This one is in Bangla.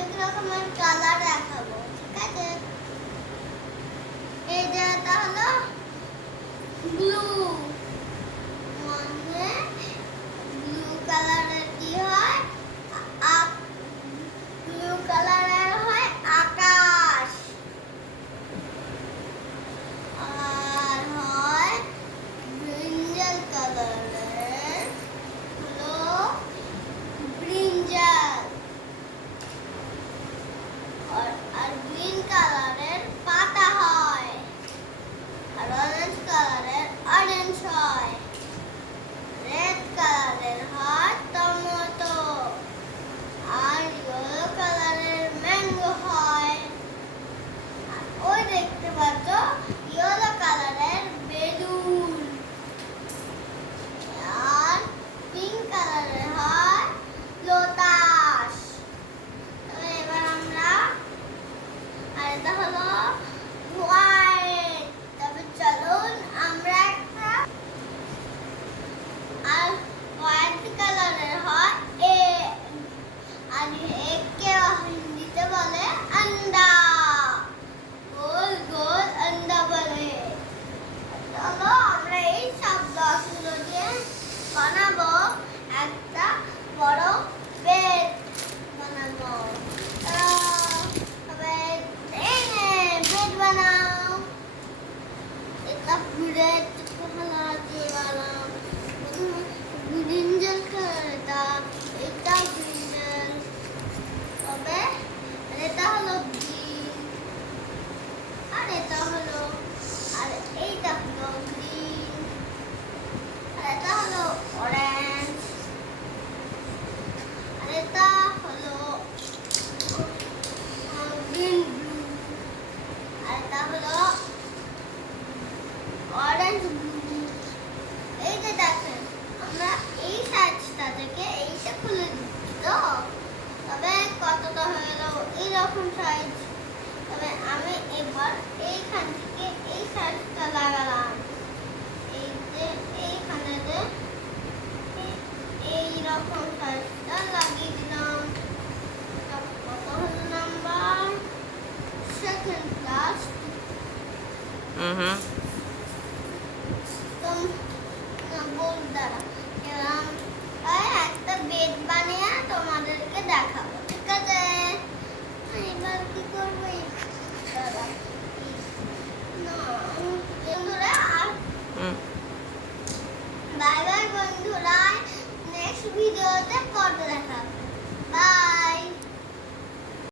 অনেক রকমের কালার দেখাবো, ঠিক আছে? এই যে এটা হলো ব্লু, মানে ব্লু কালারের কি হয়? ব্লু কালারের হয় আকাশ, আর হয় ব্রিঞ্জাল কালারের হলো ব্রিঞ্জাল, আর গ্রিন কালারের পাতা হয়, আর অরেঞ্জ কালারের অরেঞ্জ হয়, রেড কালারের হয় টমেটো, আর ইয়েলো কালারের ম্যাঙ্গো হয়, আর ওই দেখতে পাচ্ছ ইয়েলো কালারের বেলুন, আর পিঙ্ক কালারের হয় লোটাস। এবার আমরা, আর এটা হলো হোয়াইট। তবে চলুন আমরা একটা, আর হোয়াইট কালারের হয় এগ, আর এগকে হিন্দিতে বলে আন্ডা, গোল গোল আন্ডা বলে। চলো আমরা এই সব দশগুলো দিয়ে বানাবো একটা বড় বেড বানাবো। তবে এই নে বেড বানাও, এটা ব্রেড কালার দিয়ে বানাও। ব্রিঞ্জাল কালার, এটা ব্রিঞ্জাল, তবে এটা হলো গ্রিন, আর এটা হলো, আর এইটা হলো গ্রিন, আর এটা হলো অরেঞ্জ, আর এটা হলো গ্রিন ব্লু, আর এটা হলো অরেঞ্জ ব্লু। এই যে দেখেন আমরা এই সাইজটা থেকে এইটা খুলে দিচ্ছি তো, তবে কতটা হয়ে গেল এইরকম সাইজ। তবে আমি এবার এইখান থেকে এই সাইজটা লাগালাম, এই যে এইখানে যে এইরকম সাইজটা লাগিয়ে দিলাম। কত হলো নাম্বার? Second class.